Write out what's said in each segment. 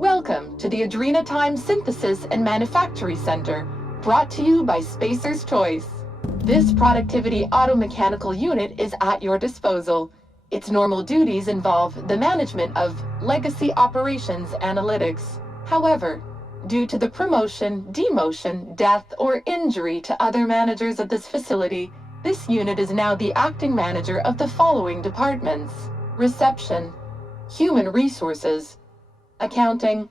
Welcome to the Adrenatime Synthesis and Manufactory Center, brought to you by Spacer's Choice. This productivity automechanical unit is at your disposal. Its normal duties involve the management of legacy operations analytics. However, due to the promotion, demotion, death, or injury to other managers of this facility, this unit is now the acting manager of the following departments: reception, human resources, accounting,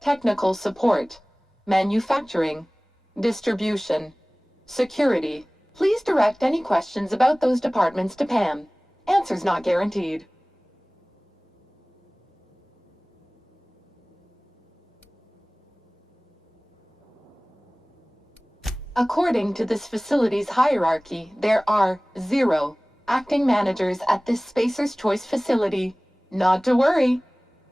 technical support, manufacturing, distribution, security. Please direct any questions about those departments to Pam. Answers not guaranteed. According to this facility's hierarchy, there are 0 acting managers at this Spacer's Choice facility. Not to worry.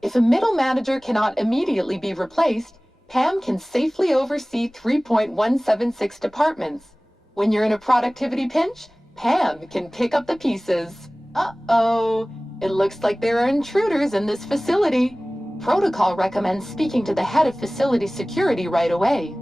If a middle manager cannot immediately be replaced, Pam can safely oversee 3.176 departments. When you're in a productivity pinch, Pam can pick up the pieces. Uh-oh, it looks like there are intruders in this facility. Protocol recommends speaking to the head of facility security right away.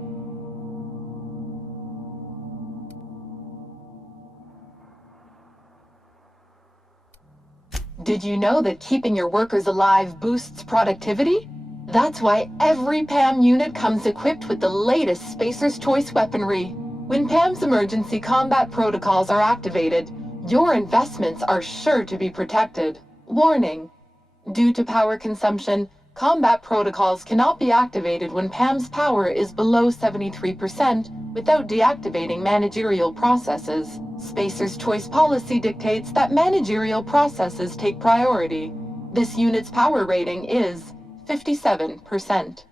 Did you know that keeping your workers alive boosts productivity? That's why every PAM unit comes equipped with the latest Spacer's Choice weaponry. When PAM's emergency combat protocols are activated, your investments are sure to be protected. Warning: due to power consumption, combat protocols cannot be activated when PAM's power is below 73% without deactivating managerial processes. Spacer's Choice policy dictates that managerial processes take priority. This unit's power rating is 57%.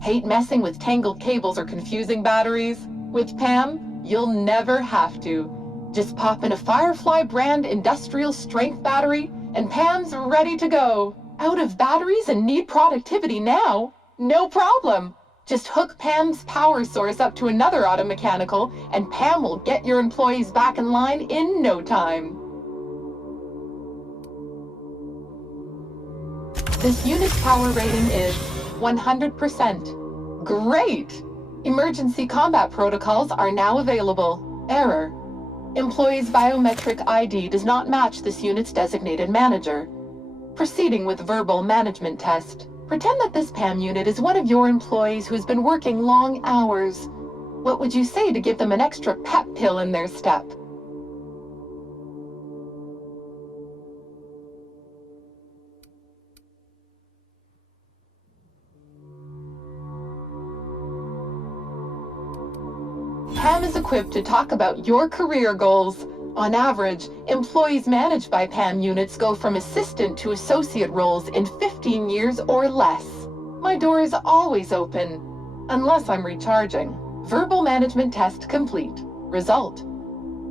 Hate messing with tangled cables or confusing batteries? With PAM, you'll never have to. Just pop in a Firefly brand industrial strength battery, and PAM's ready to go. Out of batteries and need productivity now? No problem. Just hook PAM's power source up to another automechanical, and PAM will get your employees back in line in no time. This unit's power rating is 100%. Great! Emergency combat protocols are now available. Error: employee's biometric ID does not match this unit's designated manager. Proceeding with verbal management test. Pretend that this PAM unit is one of your employees who has been working long hours. What would you say to give them an extra pep pill in their step? PAM is equipped to talk about your career goals. On average, employees managed by PAM units go from assistant to associate roles in 15 years or less. My door is always open, unless I'm recharging. Verbal management test complete. Result: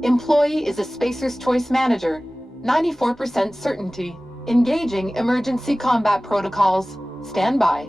employee is a Spacer's Choice manager, 94% certainty. Engaging emergency combat protocols. Stand by.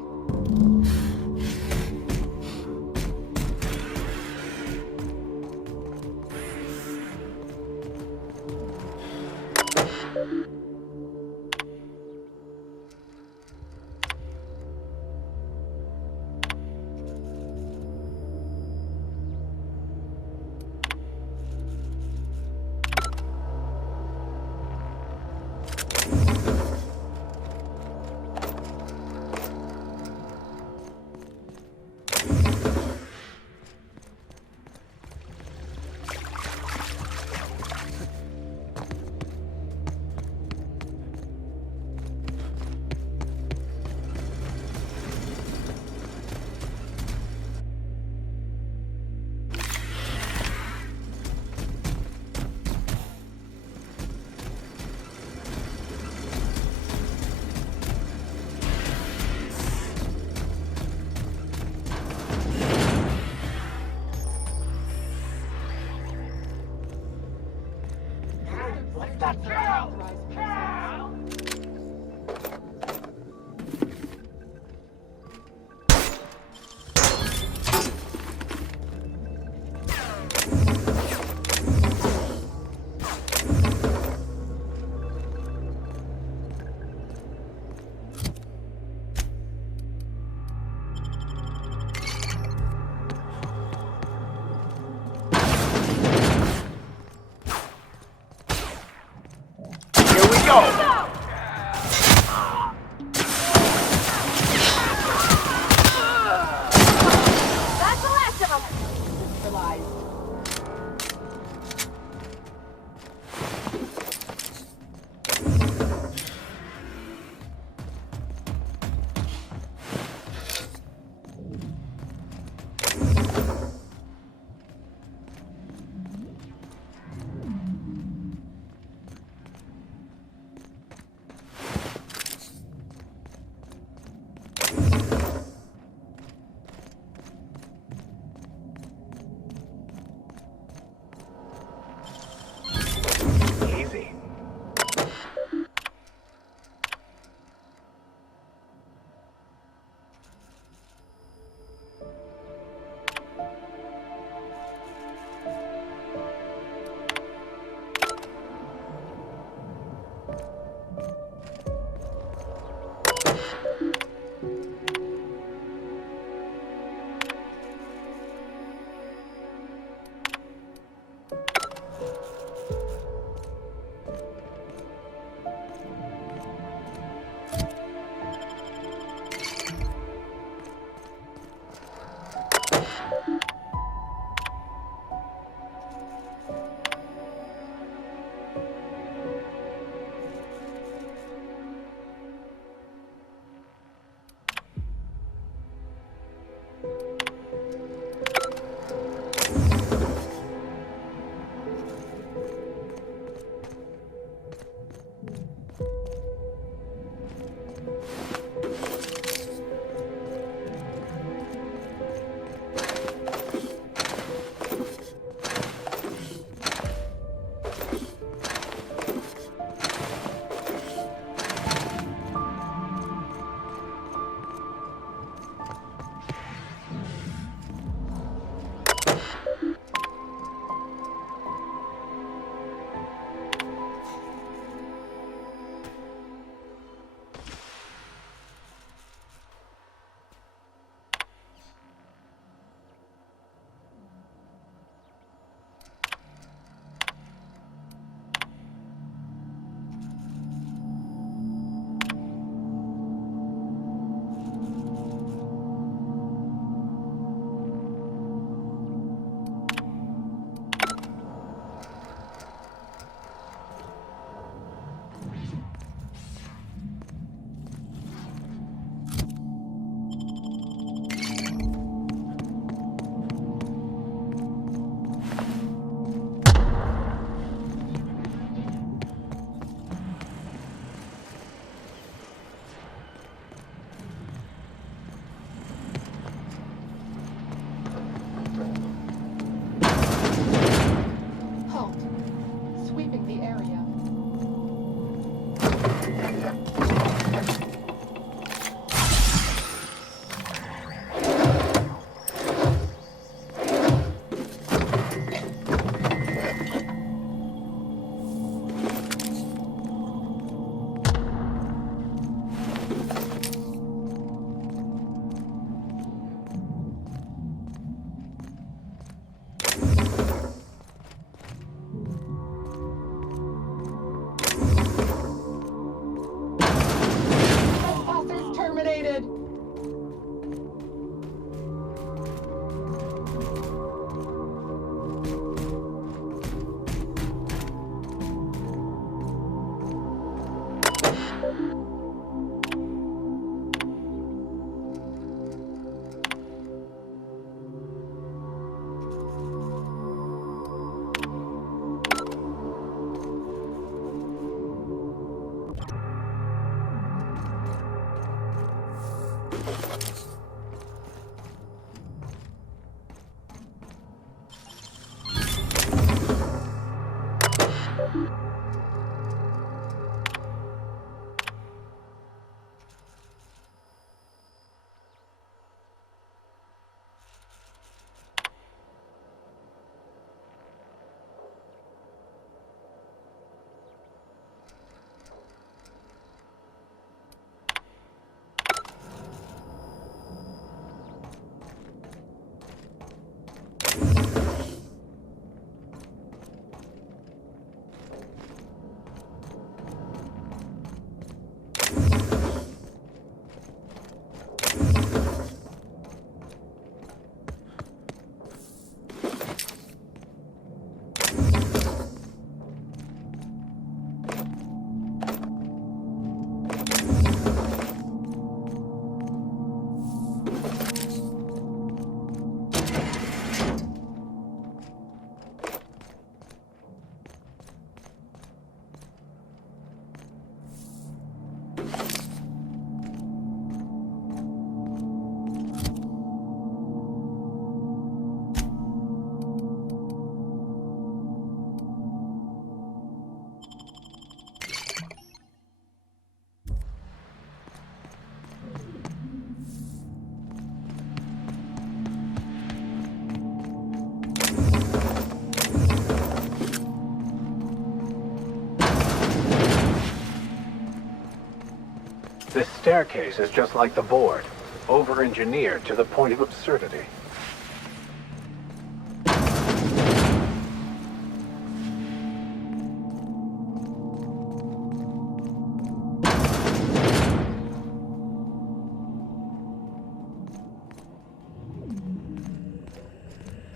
This staircase is just like the board, over-engineered to the point of absurdity.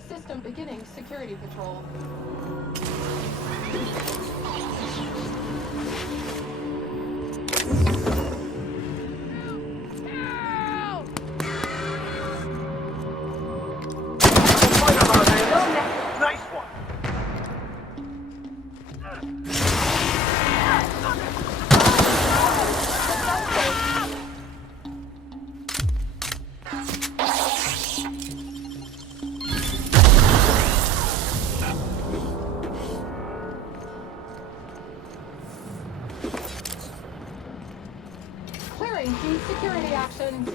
System beginning security patrol. Clearing key security actions.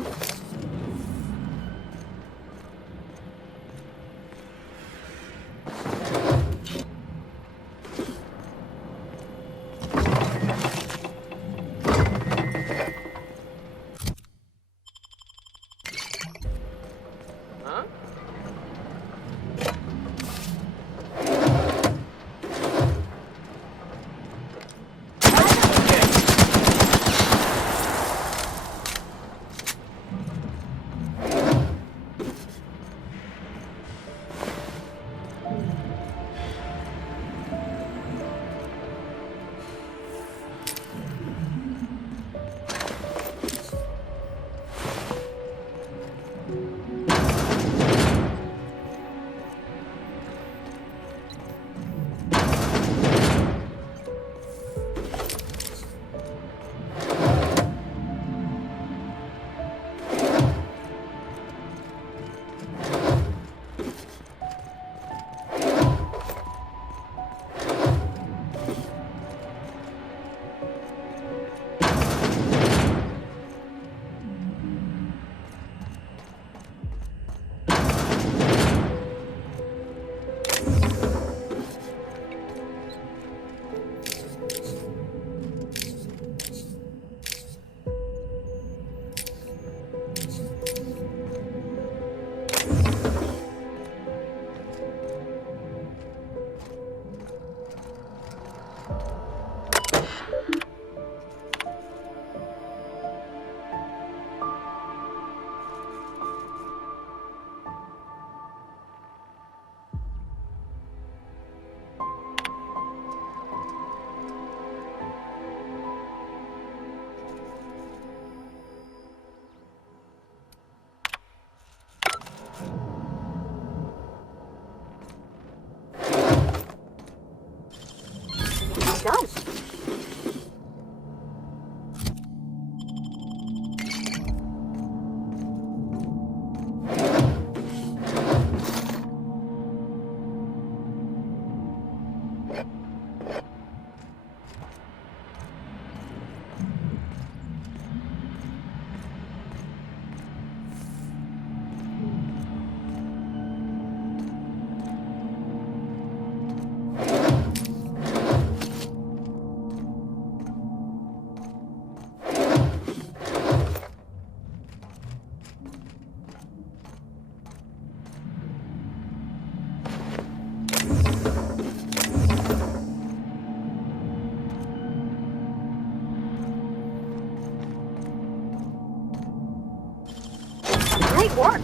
make work.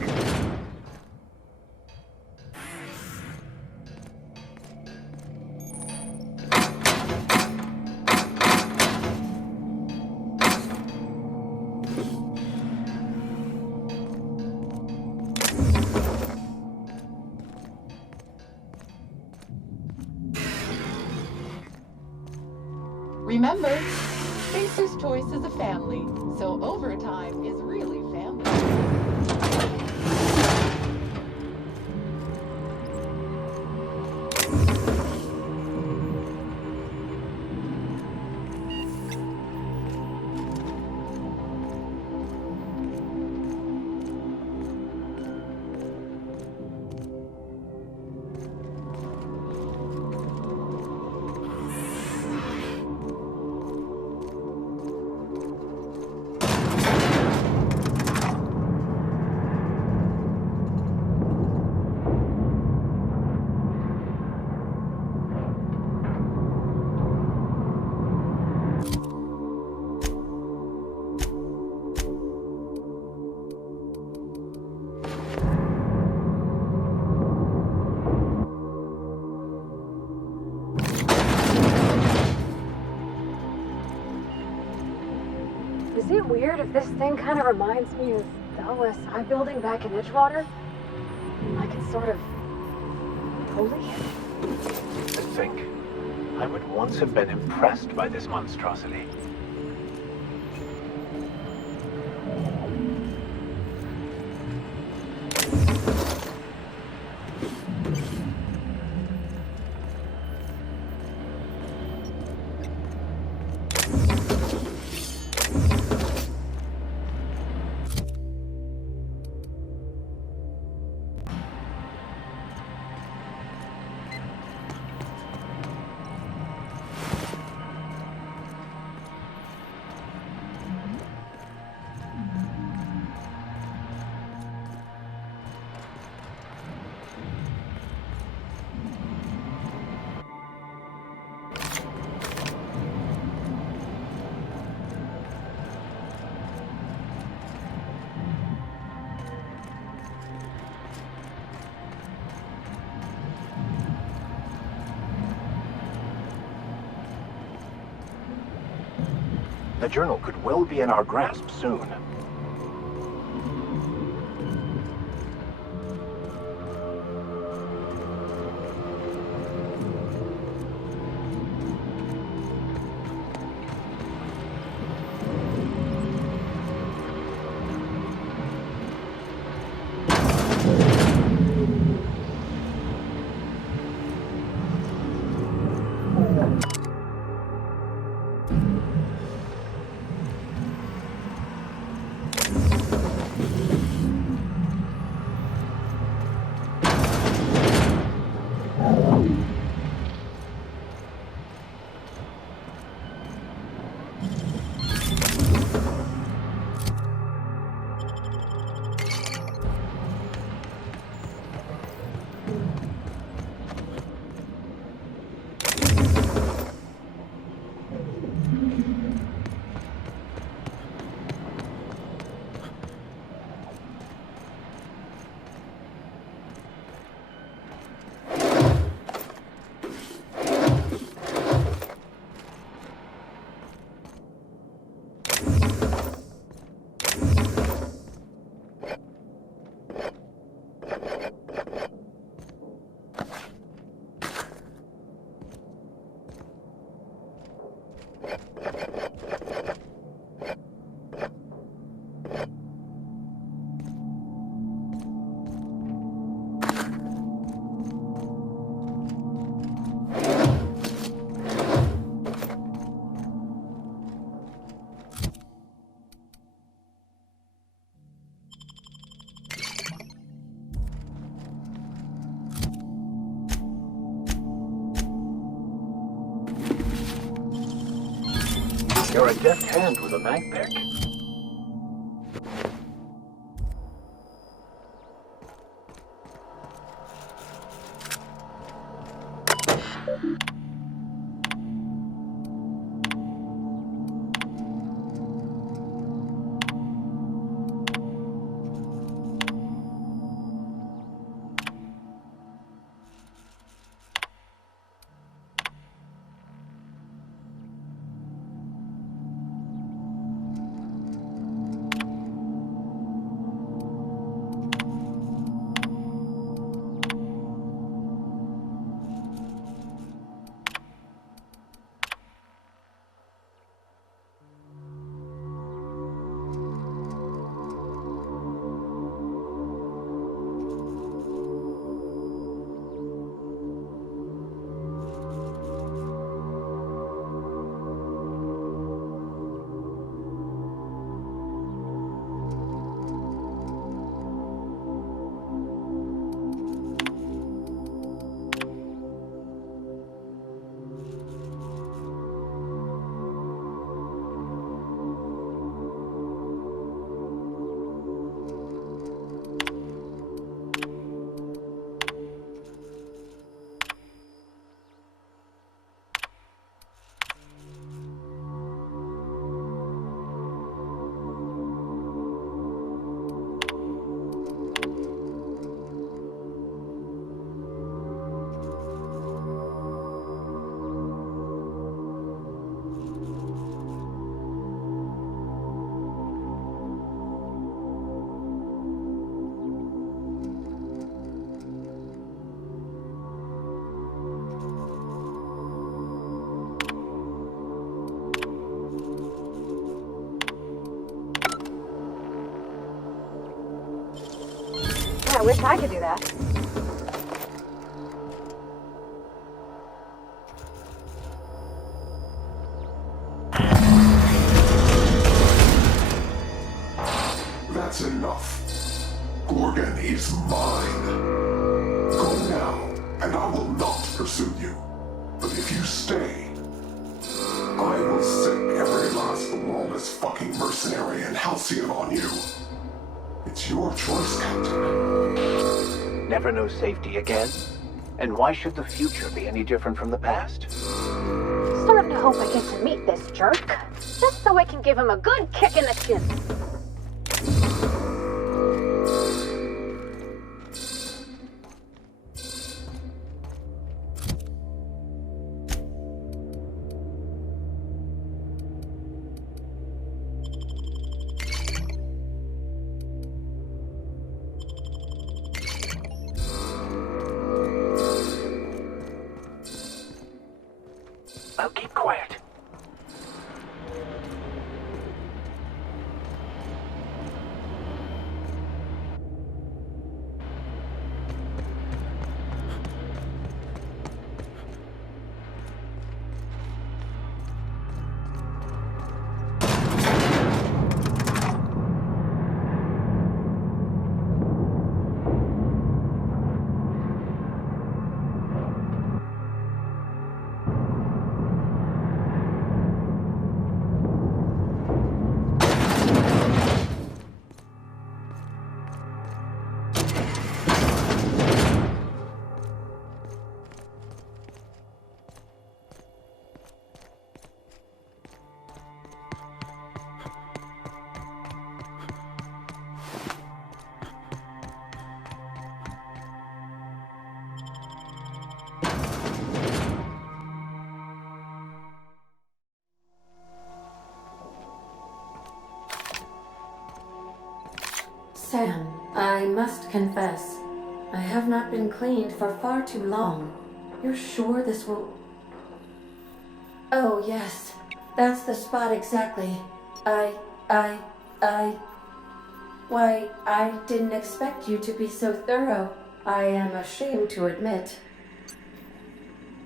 Remember, Spacer's Choice is a family, so overtime is really family. Is it weird if this thing kind of reminds me of the OSI building back in Edgewater? Like it's sort of holy? To think, I would once have been impressed by this monstrosity. The journal could well be in our grasp soon. You're a deft hand with a mag pick. wish I could do that. That's enough. Gorgon is mine. Go now, and I will not pursue you. But if you stay, I will sick every last lawless fucking mercenary and halcyon on you. It's your choice, Captain. Never know safety again? And why should the future be any different from the past? Starting to hope I get to meet this jerk, just so I can give him a good kick in the shin. Oh, keep quiet. Sam, I must confess, I have not been cleaned for far too long. You're sure this will... Oh, yes. That's the spot exactly. Why, I didn't expect you to be so thorough. I am ashamed to admit.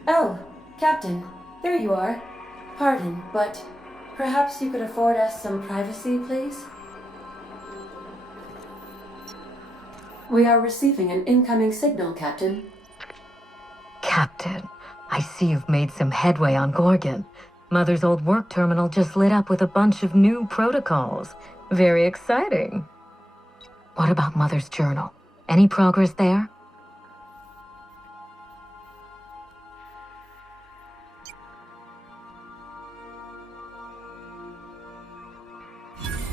Oh, Captain, there you are. Pardon, but perhaps you could afford us some privacy, please? We are receiving an incoming signal, Captain. Captain, I see you've made some headway on Gorgon. Mother's old work terminal just lit up with a bunch of new protocols. Very exciting. What about Mother's journal? Any progress there?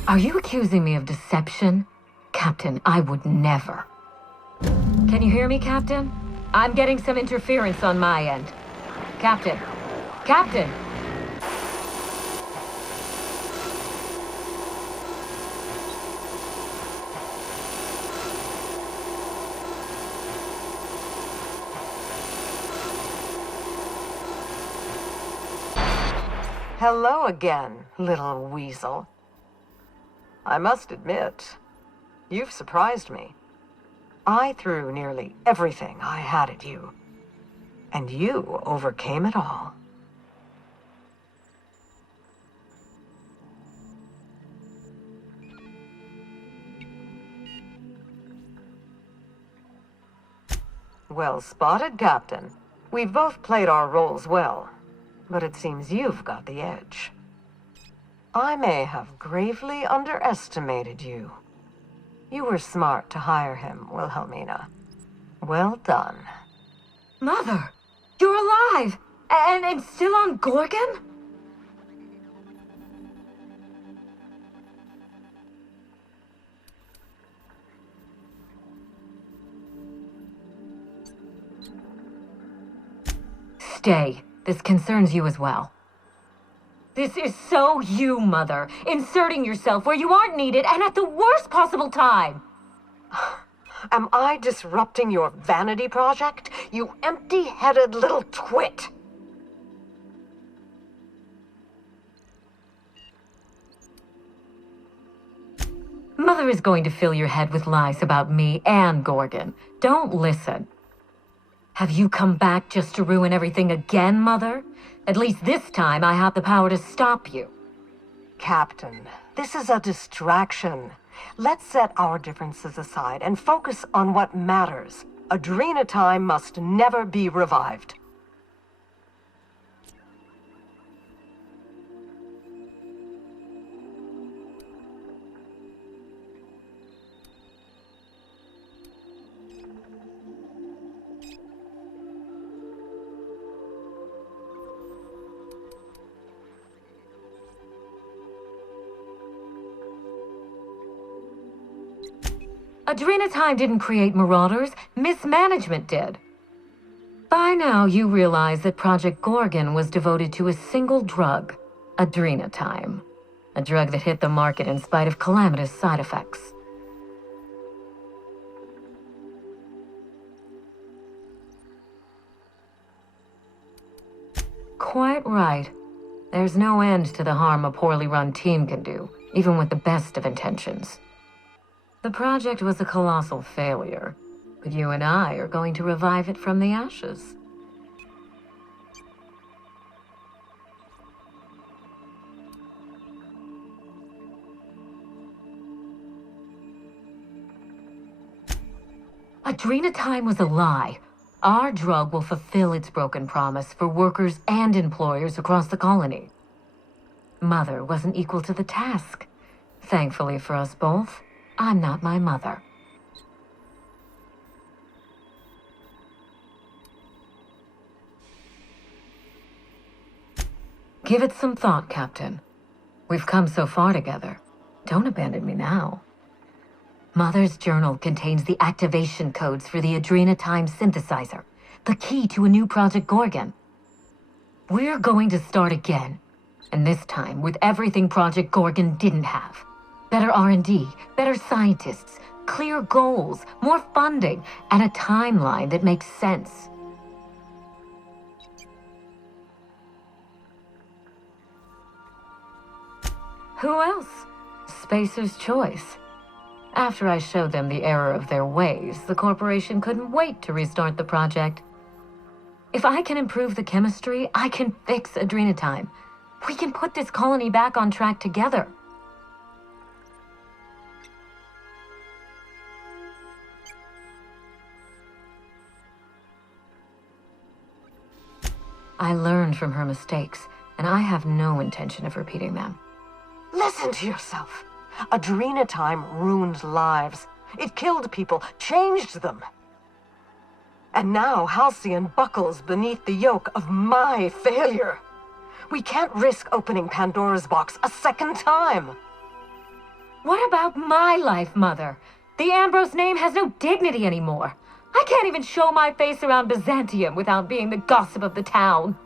Are you accusing me of deception? Captain, I would never. Can you hear me, Captain? I'm getting some interference on my end. Captain! Captain! Hello again, little weasel. I must admit, you've surprised me. I threw nearly everything I had at you, and you overcame it all. Well spotted, Captain. We've both played our roles well, but it seems you've got the edge. I may have gravely underestimated you. You were smart to hire him, Wilhelmina. Well done. Mother! You're alive! And still on Gorgon? Stay. This concerns you as well. This is so you, Mother. Inserting yourself where you aren't needed and at the worst possible time. Am I disrupting your vanity project, you empty-headed little twit? Mother is going to fill your head with lies about me and Gorgon. Don't listen. Have you come back just to ruin everything again, Mother? At least this time I have the power to stop you. Captain, this is a distraction. Let's set our differences aside and focus on what matters. Adrena time must never be revived. Adrena time didn't create marauders, mismanagement did. By now, you realize that Project Gorgon was devoted to a single drug, Adrena time. A drug that hit the market in spite of calamitous side effects. Quite right. There's no end to the harm a poorly run team can do, even with the best of intentions. The project was a colossal failure, but you and I are going to revive it from the ashes. Adrena time was a lie. Our drug will fulfill its broken promise for workers and employers across the colony. Mother wasn't equal to the task. Thankfully for us both, I'm not my mother. Give it some thought, Captain. We've come so far together. Don't abandon me now. Mother's journal contains the activation codes for the Adrena time synthesizer, the key to a new Project Gorgon. We're going to start again, and this time with everything Project Gorgon didn't have. Better R&D, better scientists, clear goals, more funding, and a timeline that makes sense. Who else? Spacer's choice. After I showed them the error of their ways, the corporation couldn't wait to restart the project. If I can improve the chemistry, I can fix Adrena time. We can put this colony back on track together. I learned from her mistakes, and I have no intention of repeating them. Listen to yourself. Adrena time ruined lives. It killed people, changed them. And now Halcyon buckles beneath the yoke of my failure. We can't risk opening Pandora's box a second time. What about my life, Mother? The Ambrose name has no dignity anymore. I can't even show my face around Byzantium without being the gossip of the town.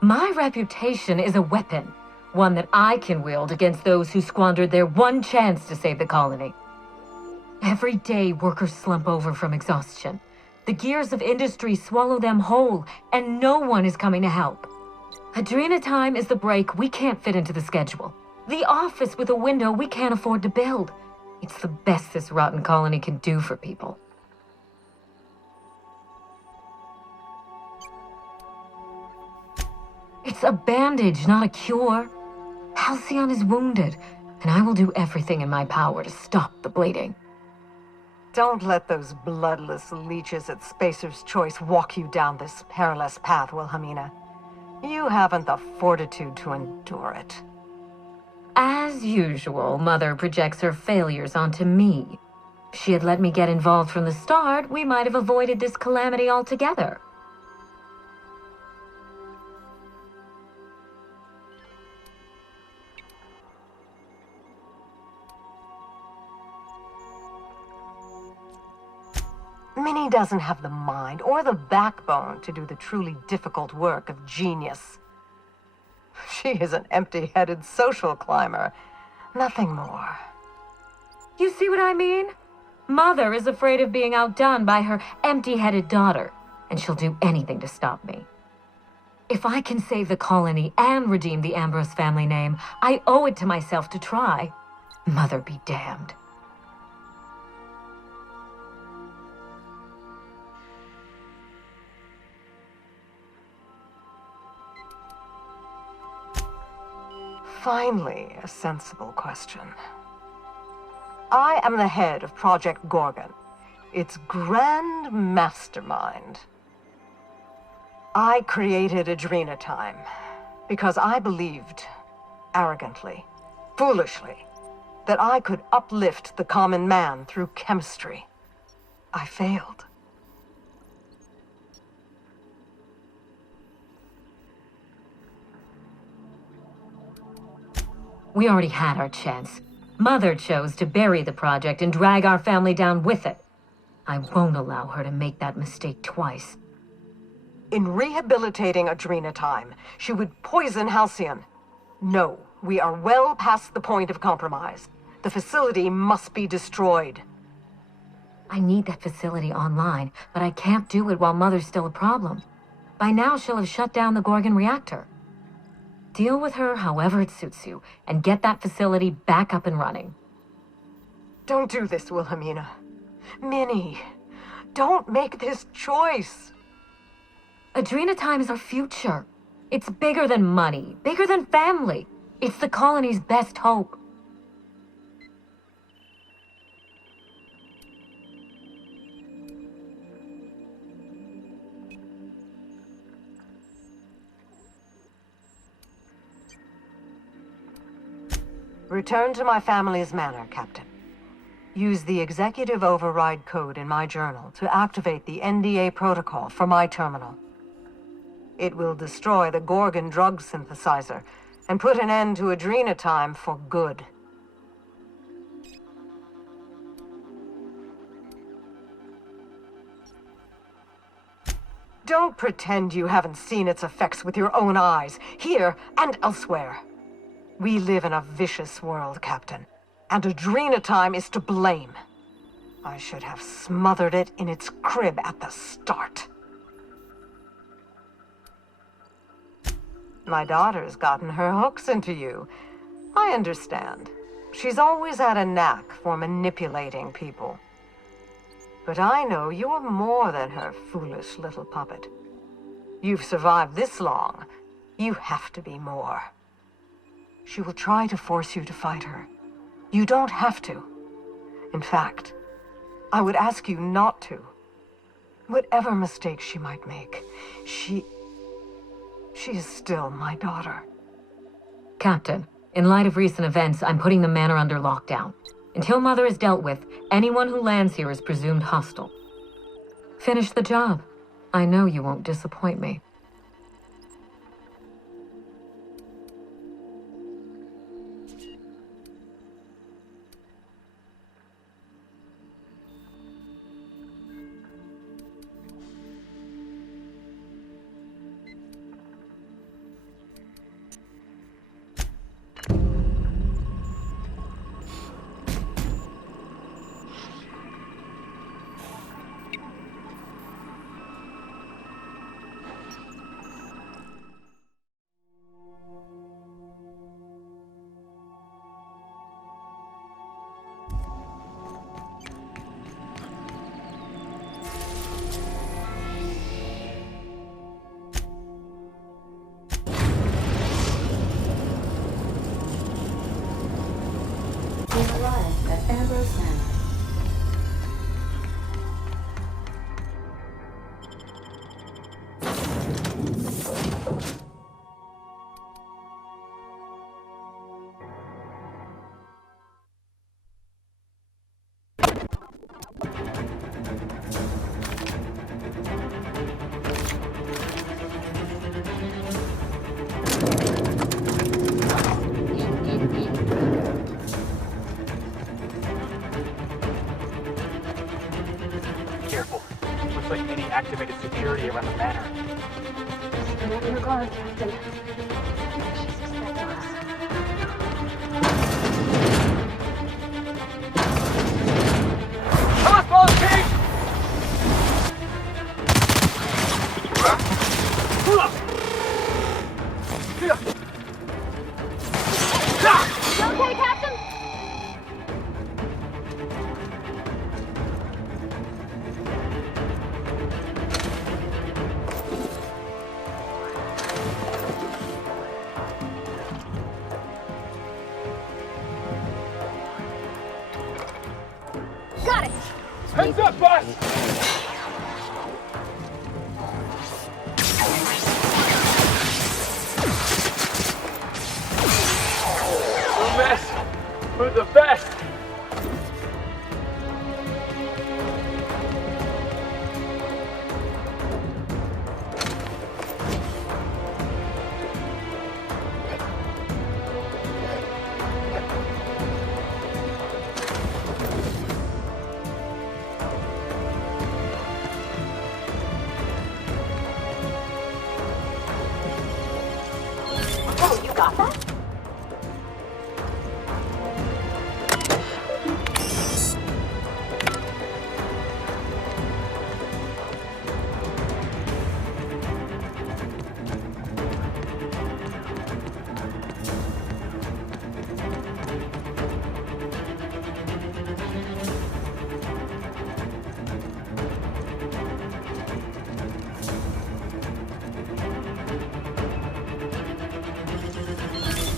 My reputation is a weapon, one that I can wield against those who squandered their one chance to save the colony. Every day, workers slump over from exhaustion. The gears of industry swallow them whole, and no one is coming to help. Adrena time is the break we can't fit into the schedule. The office with a window we can't afford to build. It's the best this rotten colony can do for people. It's a bandage, not a cure. Halcyon is wounded, and I will do everything in my power to stop the bleeding. Don't let those bloodless leeches at Spacer's Choice walk you down this perilous path, Wilhelmina. You haven't the fortitude to endure it. As usual, Mother projects her failures onto me. If she had let me get involved from the start, we might have avoided this calamity altogether. Minnie doesn't have the mind or the backbone to do the truly difficult work of genius. She is an empty-headed social climber, nothing more. You see what I mean? Mother is afraid of being outdone by her empty-headed daughter, and she'll do anything to stop me. If I can save the colony and redeem the Ambrose family name, I owe it to myself to try. Mother be damned. Finally, a sensible question. I am the head of Project Gorgon, its grand mastermind. I created Adrena Time because I believed, arrogantly, foolishly, that I could uplift the common man through chemistry. I failed. We already had our chance. Mother chose to bury the project and drag our family down with it. I won't allow her to make that mistake twice. In rehabilitating Adrena Time, she would poison Halcyon. No, we are well past the point of compromise. The facility must be destroyed. I need that facility online, but I can't do it while Mother's still a problem. By now, she'll have shut down the Gorgon reactor. Deal with her however it suits you, and get that facility back up and running. Don't do this, Wilhelmina. Minnie, don't make this choice. Adrena Time is our future. It's bigger than money, bigger than family. It's the colony's best hope. Return to my family's manor, Captain. Use the executive override code in my journal to activate the NDA protocol for my terminal. It will destroy the Gorgon drug synthesizer and put an end to Adrena Time for good. Don't pretend you haven't seen its effects with your own eyes, here and elsewhere. We live in a vicious world, Captain, and Adrena Time is to blame. I should have smothered it in its crib at the start. My daughter's gotten her hooks into you. I understand. She's always had a knack for manipulating people. But I know you're more than her foolish little puppet. You've survived this long. You have to be more. She will try to force you to fight her. You don't have to. In fact, I would ask you not to. Whatever mistakes she might make, she is still my daughter. Captain, in light of recent events, I'm putting the manor under lockdown. Until Mother is dealt with, anyone who lands here is presumed hostile. Finish the job. I know you won't disappoint me. We've arrived at Ambrose Manor. Careful. Looks like Minnie activated security around the manor. Stay on your guard, Captain. She's expecting us. Crossbow, Chief! up, boss! A mess, but the best! Oh, you got that?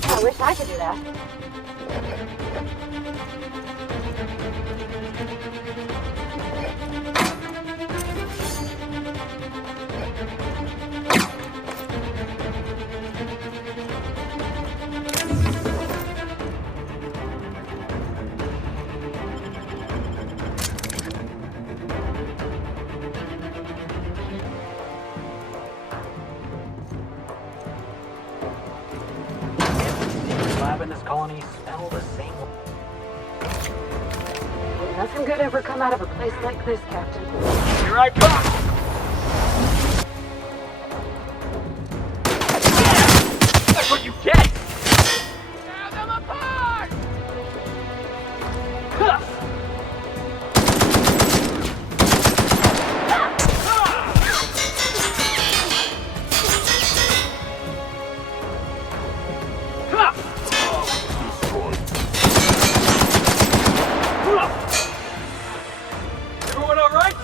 I wish I could do that. Lab in this colony smell the same. Nothing good ever come out of a place like this, Captain. Here I come! That's what you get! Tear them apart! Huh. Everyone all right?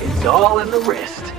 It's all in the wrist.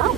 No.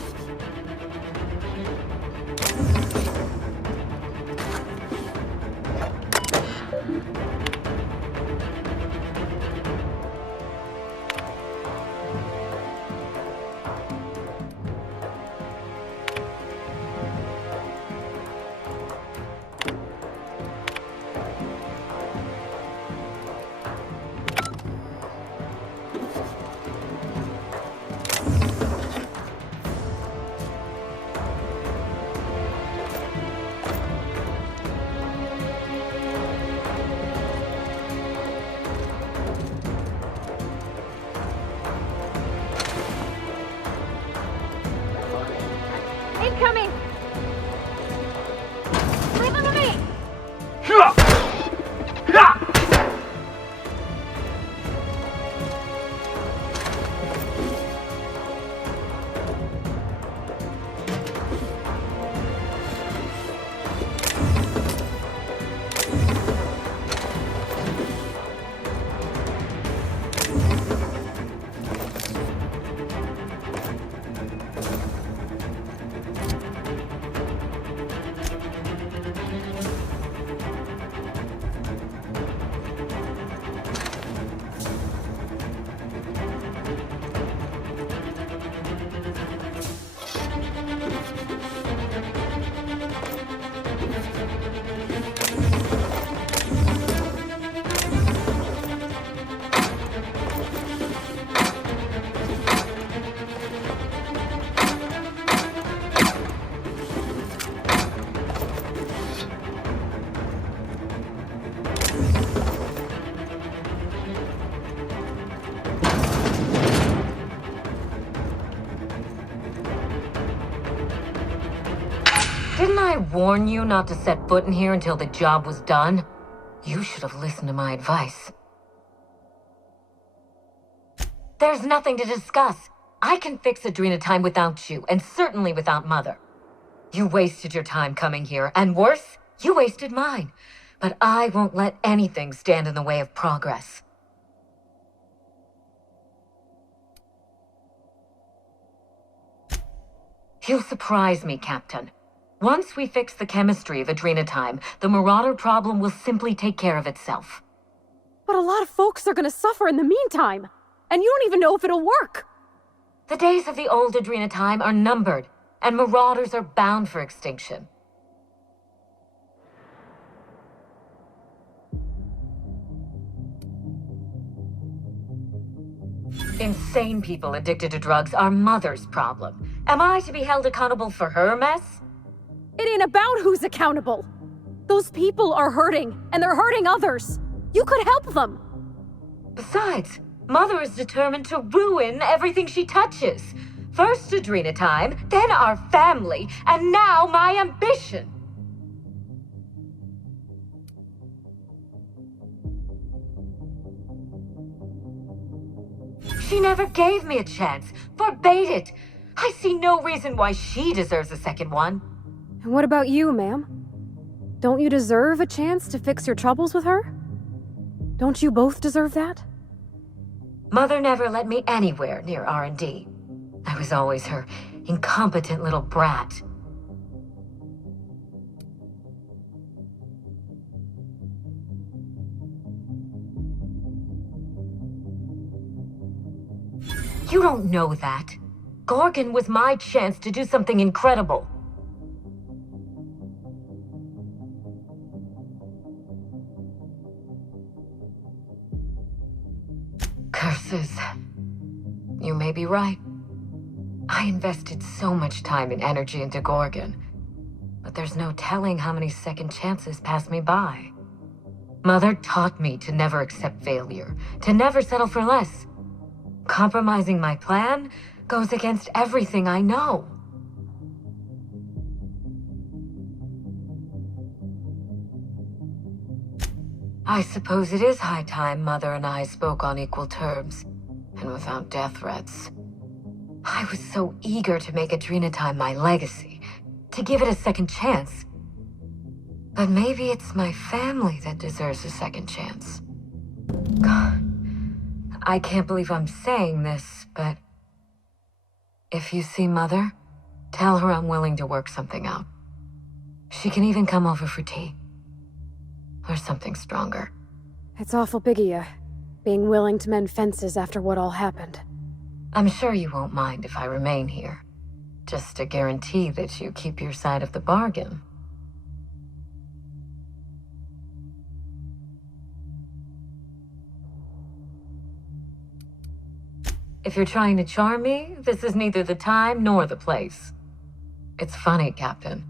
Incoming! Leave him to me! Didn't I warn you not to set foot in here until the job was done? You should have listened to my advice. There's nothing to discuss. I can fix Adrena time without you, and certainly without Mother. You wasted your time coming here, and worse, you wasted mine. But I won't let anything stand in the way of progress. You'll surprise me, Captain. Once we fix the chemistry of Adrena time, the Marauder problem will simply take care of itself. But a lot of folks are gonna suffer in the meantime. And you don't even know if it'll work. The days of the old Adrena time are numbered, and Marauders are bound for extinction. Insane people addicted to drugs are Mother's problem. Am I to be held accountable for her mess? It ain't about who's accountable. Those people are hurting, and they're hurting others. You could help them. Besides, Mother is determined to ruin everything she touches. First Adrena time, then our family, and now my ambition. She never gave me a chance, forbade it. I see no reason why she deserves a second one. And what about you, ma'am? Don't you deserve a chance to fix your troubles with her? Don't you both deserve that? Mother never let me anywhere near R&D. I was always her incompetent little brat. You don't know that. Gorgon was my chance to do something incredible. Curses. You may be right. I invested so much time and energy into Gorgon, but there's no telling how many second chances passed me by. Mother taught me to never accept failure, to never settle for less. Compromising my plan goes against everything I know. I suppose it is high time Mother and I spoke on equal terms, and without death threats. I was so eager to make Adrena time my legacy, to give it a second chance. But maybe it's my family that deserves a second chance. God, I can't believe I'm saying this, but If you see Mother, tell her I'm willing to work something out. She can even come over for tea. Or something stronger. It's awful big of you, being willing to mend fences after what all happened. I'm sure you won't mind if I remain here. Just to guarantee that you keep your side of the bargain. If you're trying to charm me, this is neither the time nor the place. It's funny, Captain.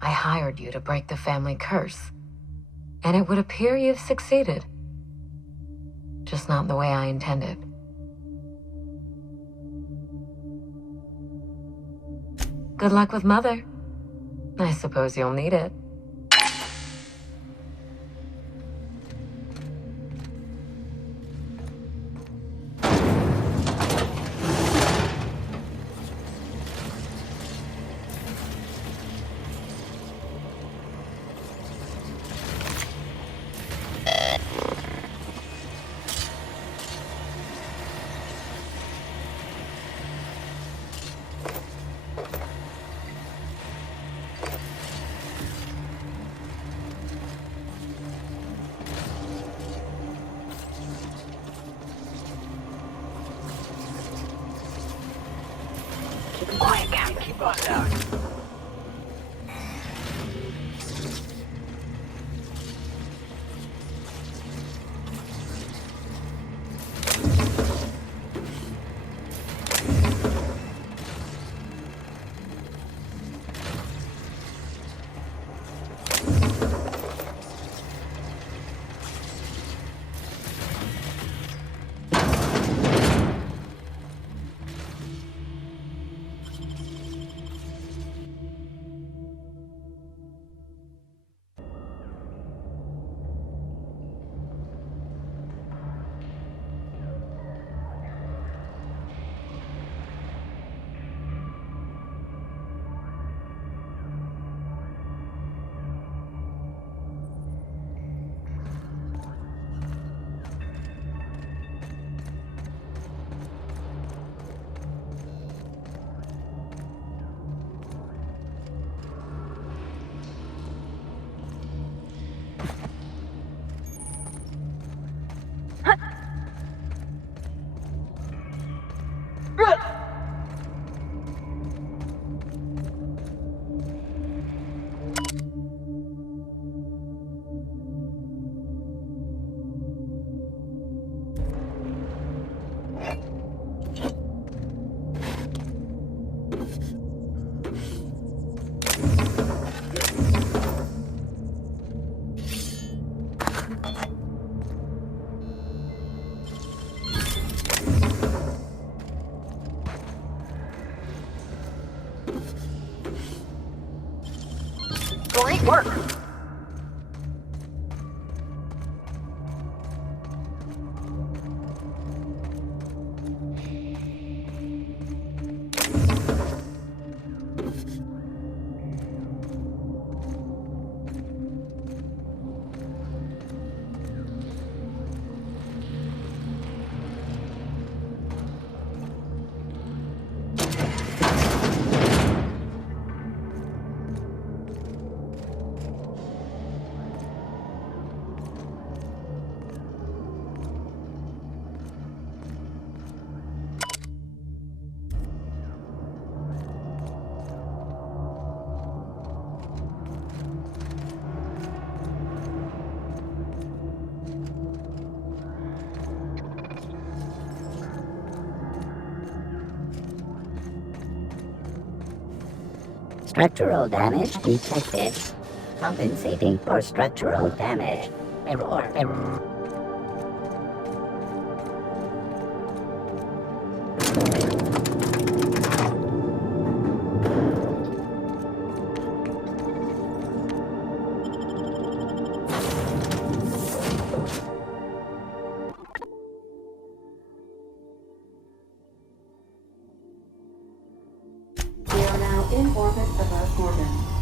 I hired you to break the family curse. And it would appear you've succeeded. Just not the way I intended. Good luck with Mother. I suppose you'll need it. Quiet, Captain. Keep us out. Great work! Structural damage detected. Compensating for structural damage. Error. We are now in orbit above Gorgon.